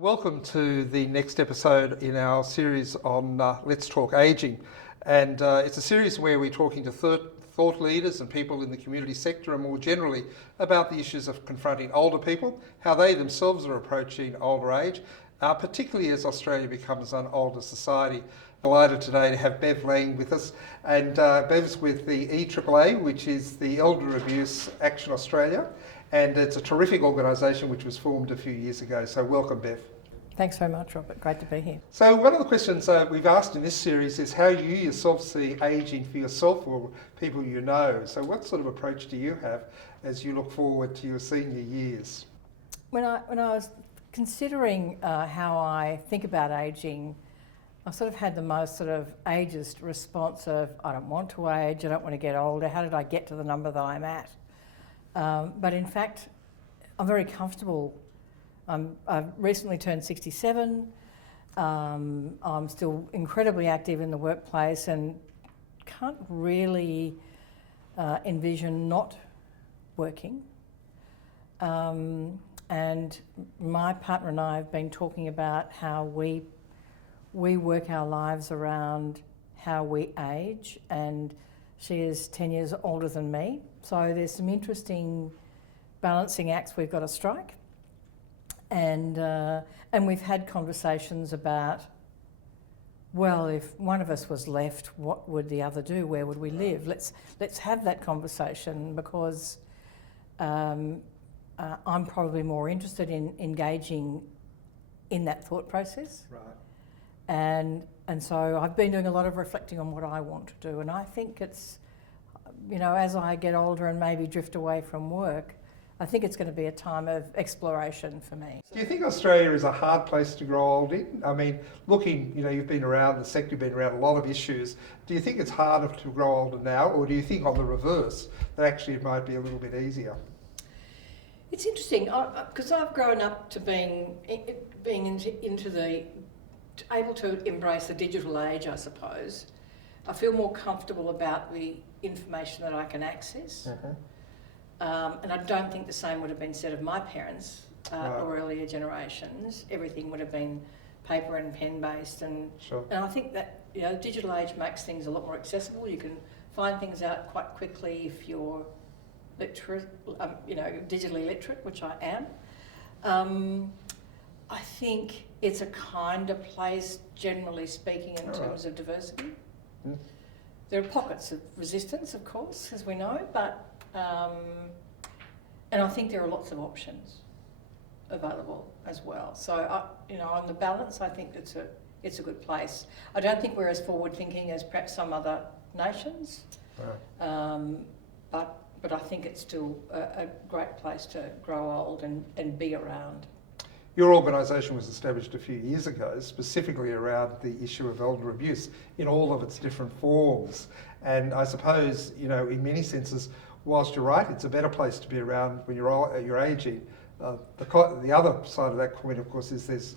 Welcome to the next episode in our series on Let's Talk Ageing. And it's a series where we're talking to thought leaders and people in the community sector and more generally about the issues of confronting older people, how they themselves are approaching older age, particularly as Australia becomes an older society. Delighted today to have Bev Lange with us, and Bev's with the EAAA, which is the Elder Abuse Action Australia, and it's a terrific organisation which was formed a few years ago. So welcome, Bev. Thanks very much, Robert. Great to be here. So one of the questions we've asked in this series is how you yourself see ageing for yourself or people you know. So what sort of approach do you have as you look forward to your senior years? When I was considering how I think about ageing, I sort of had the most sort of ageist response of, I don't want to age, I don't want to get older, how did I get to the number that I'm at? But in fact, I'm very comfortable. I've recently turned 67. I'm still incredibly active in the workplace and can't really envision not working. And my partner and I have been talking about how we work our lives around how we age, and she is 10 years older than me. So there's some interesting balancing acts we've got to strike. And we've had conversations about, well, if one of us was left, what would the other do? Where would we live? Let's have that conversation, because I'm probably more interested in engaging in that thought process. Right. And so I've been doing a lot of reflecting on what I want to do, and I think it's, as I get older and maybe drift away from work, I think it's going to be a time of exploration for me. Do you think Australia is a hard place to grow old in? I mean, looking, you've been around the sector, you've been around a lot of issues. Do you think it's harder to grow older now, or do you think on the reverse, that actually it might be a little bit easier? It's interesting, because I've grown up to being able to embrace the digital age, I suppose. I feel more comfortable about the information that I can access. Mm-hmm. And I don't think the same would have been said of my parents Right. or earlier generations. Everything would have been paper and pen based, and Sure. and I think that the digital age makes things a lot more accessible. You can find things out quite quickly if you're literate, digitally literate, which I am. I think it's a kinder place, generally speaking, in terms of diversity. Mm. There are pockets of resistance, of course, as we know, but and I think there are lots of options available as well. So, on the balance, I think it's a good place. I don't think we're as forward-thinking as perhaps some other nations, Right. but I think it's still a great place to grow old and be around. Your organisation was established a few years ago, specifically around the issue of elder abuse in all of its different forms. And I suppose, in many senses, whilst you're right, it's a better place to be around when you're aging. The other side of that coin, of course, is there's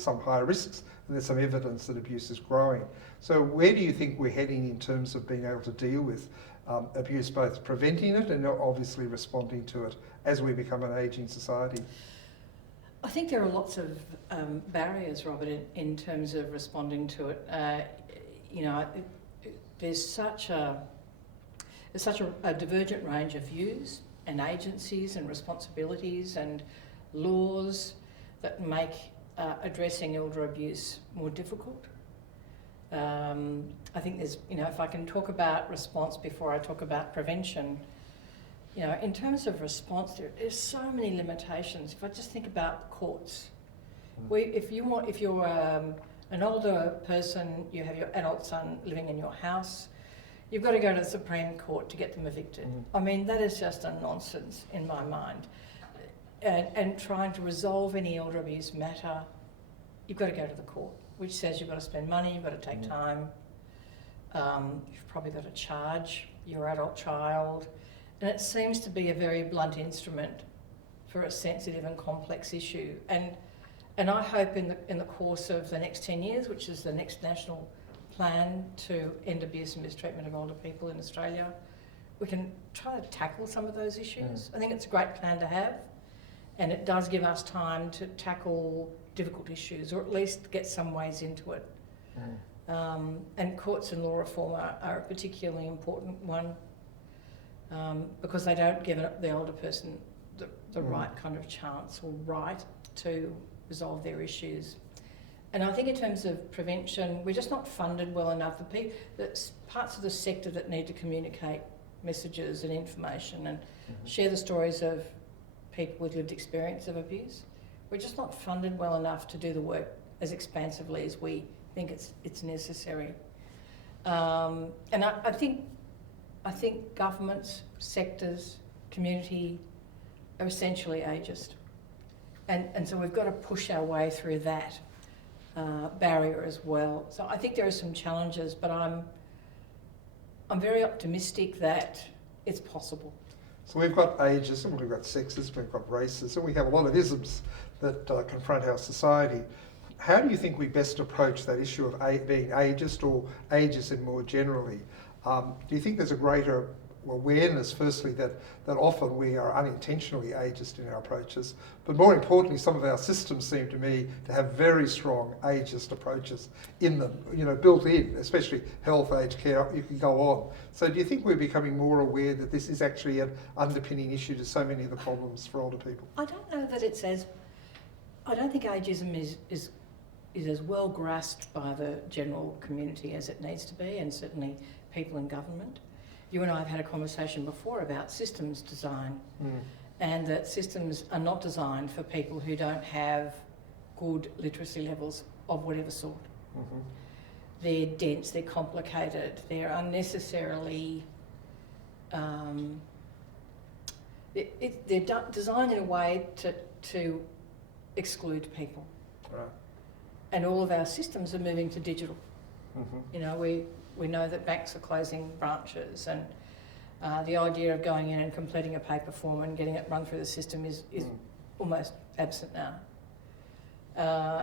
some higher risks and there's some evidence that abuse is growing. So where do you think we're heading in terms of being able to deal with abuse, both preventing it and obviously responding to it as we become an ageing society? I think there are lots of barriers, Robert, in terms of responding to it. There's such a divergent range of views and agencies and responsibilities and laws that make addressing elder abuse more difficult. I think there's, if I can talk about response before I talk about prevention, in terms of response, there's so many limitations. If I just think about courts, if you're an older person, you have your adult son living in your house, you've got to go to the Supreme Court to get them evicted. I mean, that is just a nonsense in my mind. And trying to resolve any elder abuse matter, you've got to go to the court, which says you've got to spend money, you've got to take time, you've probably got to charge your adult child. And it seems to be a very blunt instrument for a sensitive and complex issue. And I hope in the course of the next 10 years, which is the next national plan to end abuse and mistreatment of older people in Australia, we can try to tackle some of those issues. I think it's a great plan to have, and it does give us time to tackle difficult issues, or at least get some ways into it. And courts and law reform are a particularly important one, because they don't give the older person the right kind of chance or right to resolve their issues. And I think in terms of prevention, we're just not funded well enough. The parts of the sector that need to communicate messages and information and share the stories of people with lived experience of abuse, we're just not funded well enough to do the work as expansively as we think it's necessary. And I think governments, sectors, community are essentially ageist. And so we've got to push our way through that barrier as well. So I think there are some challenges, but I'm very optimistic that it's possible. So we've got ageism, we've got sexism, we've got racism, we have a lot of isms that confront our society. How do you think we best approach that issue of being ageist or ageism more generally? Do you think there's a greater awareness, firstly, that often we are unintentionally ageist in our approaches, but more importantly, some of our systems seem to me to have very strong ageist approaches in them, built in, especially health, aged care, you can go on. So do you think we're becoming more aware that this is actually an underpinning issue to so many of the problems for older people? I don't know that I don't think ageism is as well grasped by the general community as it needs to be, and certainly people in government. You and I have had a conversation before about systems design, and that systems are not designed for people who don't have good literacy levels of whatever sort. They're dense, they're complicated, they're unnecessarily... they're designed in a way to exclude people. Right. And all of our systems are moving to digital. We know that banks are closing branches, and the idea of going in and completing a paper form and getting it run through the system is almost absent now.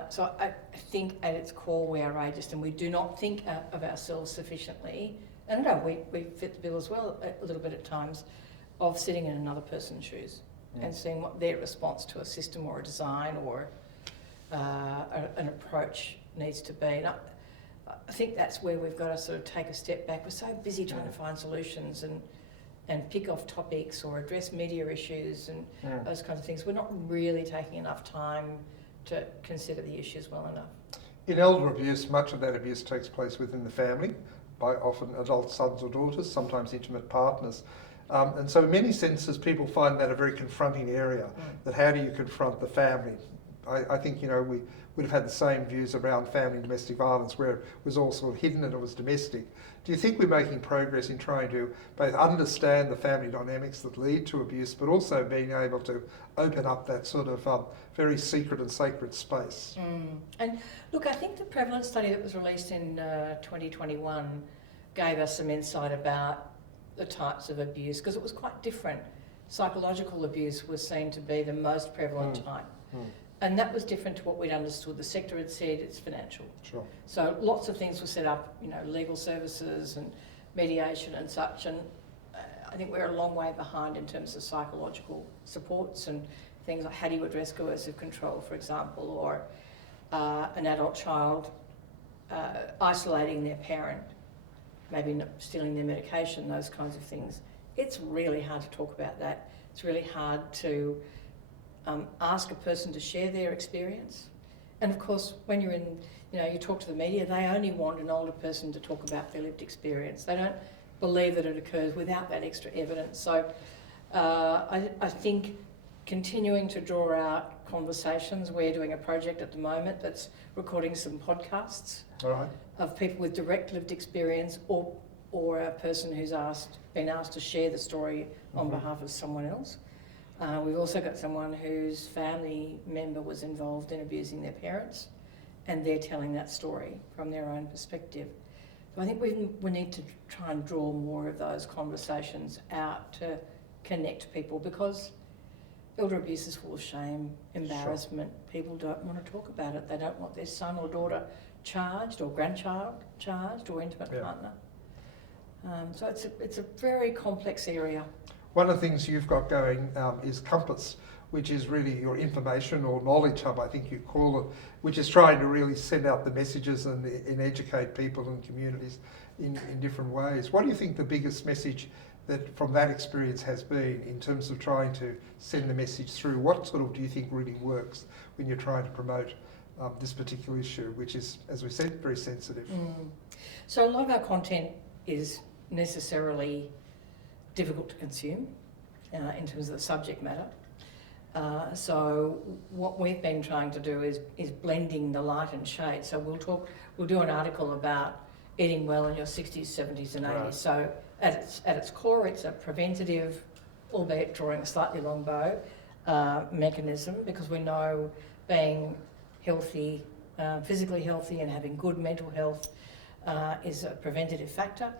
So I think at its core we are ageist, and we do not think of ourselves sufficiently. And no, we fit the bill as well a little bit at times, of sitting in another person's shoes and seeing what their response to a system or a design or an approach needs to be. And I think that's where we've got to sort of take a step back. We're so busy trying to find solutions and pick off topics or address media issues and those kinds of things. We're not really taking enough time to consider the issues well enough. In elder abuse, much of that abuse takes place within the family, by often adult sons or daughters, sometimes intimate partners. And so in many senses, people find that a very confronting area, that how do you confront the family? I think, we would have had the same views around family and domestic violence, where it was all sort of hidden and it was domestic. Do you think we're making progress in trying to both understand the family dynamics that lead to abuse, but also being able to open up that sort of very secret and sacred space? And look, I think the prevalence study that was released in 2021 gave us some insight about the types of abuse, because it was quite different. Psychological abuse was seen to be the most prevalent type. And that was different to what we'd understood. The sector had said it's financial. Sure. So lots of things were set up, legal services and mediation and such. And I think we're a long way behind in terms of psychological supports and things like how do you address coercive control, for example, or an adult child isolating their parent, maybe stealing their medication, those kinds of things. It's really hard to talk about that. It's really hard to ask a person to share their experience. And of course, when you're in, you talk to the media, they only want an older person to talk about their lived experience. They don't believe that it occurs without that extra evidence. So I think continuing to draw out conversations, we're doing a project at the moment that's recording some podcasts of people with direct lived experience or a person who's been asked to share the story on behalf of someone else. We've also got someone whose family member was involved in abusing their parents, and they're telling that story from their own perspective. So I think we need to try and draw more of those conversations out to connect people, because elder abuse is full of shame, embarrassment. Sure. People don't want to talk about it. They don't want their son or daughter charged, or grandchild charged, or intimate partner. So it's a very complex area. One of the things you've got going is Compass, which is really your information or knowledge hub, I think you call it, which is trying to really send out the messages and educate people and communities in different ways. What do you think the biggest message that from that experience has been in terms of trying to send the message through? What sort of do you think really works when you're trying to promote this particular issue, which is, as we said, very sensitive? So a lot of our content is necessarily difficult to consume in terms of the subject matter. So what we've been trying to do is blending the light and shade. So we'll do an article about eating well in your 60s, 70s and 80s. Right. So at its core, it's a preventative, albeit drawing a slightly long bow, mechanism, because we know being healthy, physically healthy and having good mental health is a preventative factor.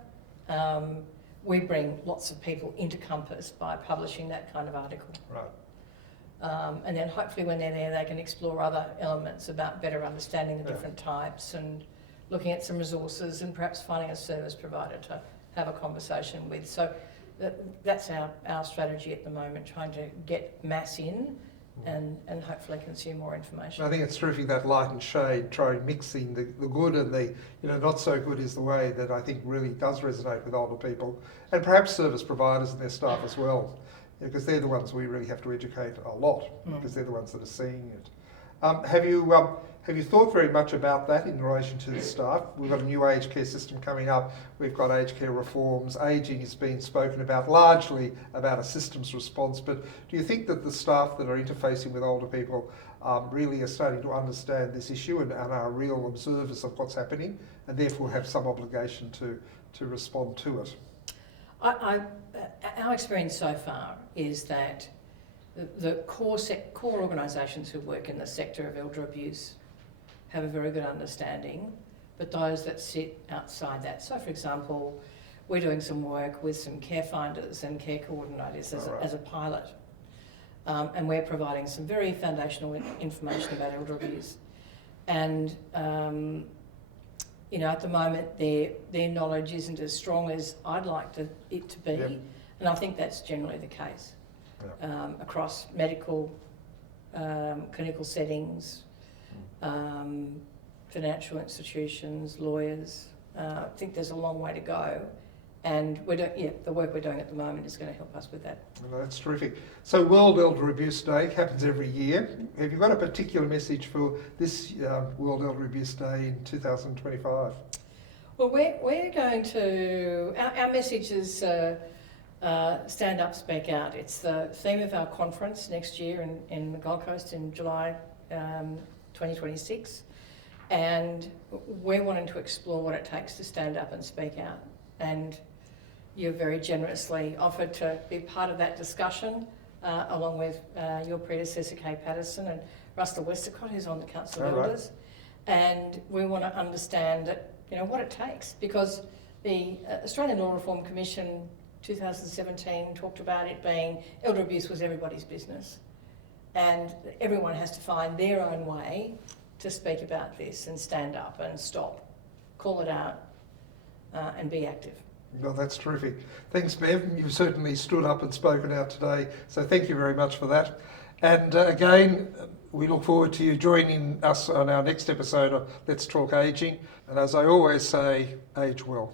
We bring lots of people into Compass by publishing that kind of article. Right. And then hopefully when they're there, they can explore other elements about better understanding the different types and looking at some resources and perhaps finding a service provider to have a conversation with. So that's our strategy at the moment, trying to get mass in and hopefully consume more information. I think it's terrific, that light and shade, trying mixing the good and the not so good is the way that I think really does resonate with older people and perhaps service providers and their staff as well, because they're the ones we really have to educate a lot because they're the ones that are seeing it. Have you thought very much about that in relation to the staff? We've got a new aged care system coming up. We've got aged care reforms. Ageing has been spoken about largely about a systems response. But do you think that the staff that are interfacing with older people really are starting to understand this issue and are real observers of what's happening and therefore have some obligation to respond to it? Our experience so far is that the core organisations who work in the sector of elder abuse have a very good understanding, but those that sit outside that. So, for example, we're doing some work with some care finders and care coordinators as a pilot, and we're providing some very foundational information about elder abuse. And at the moment, their knowledge isn't as strong as I'd like it to be, and I think that's generally the case across medical, clinical settings, financial institutions, lawyers. I think there's a long way to go, and the work we're doing at the moment is going to help us with that. Well, that's terrific. So World Elder Abuse Day happens every year. Have you got a particular message for this World Elder Abuse Day in 2025? Well, we're going to, our message is stand up, speak out. It's the theme of our conference next year in the Gold Coast in July 2026, and we're wanting to explore what it takes to stand up and speak out, and you're very generously offered to be part of that discussion along with your predecessor Kay Patterson and Russell Westacott, who's on the Council of Elders. And we want to understand that, what it takes, because the Australian Law Reform Commission 2017 talked about it being elder abuse was everybody's business. And everyone has to find their own way to speak about this and stand up and stop, call it out, and be active. Well, that's terrific. Thanks, Bev. You've certainly stood up and spoken out today, so thank you very much for that. And again, we look forward to you joining us on our next episode of Let's Talk Ageing. And as I always say, age well.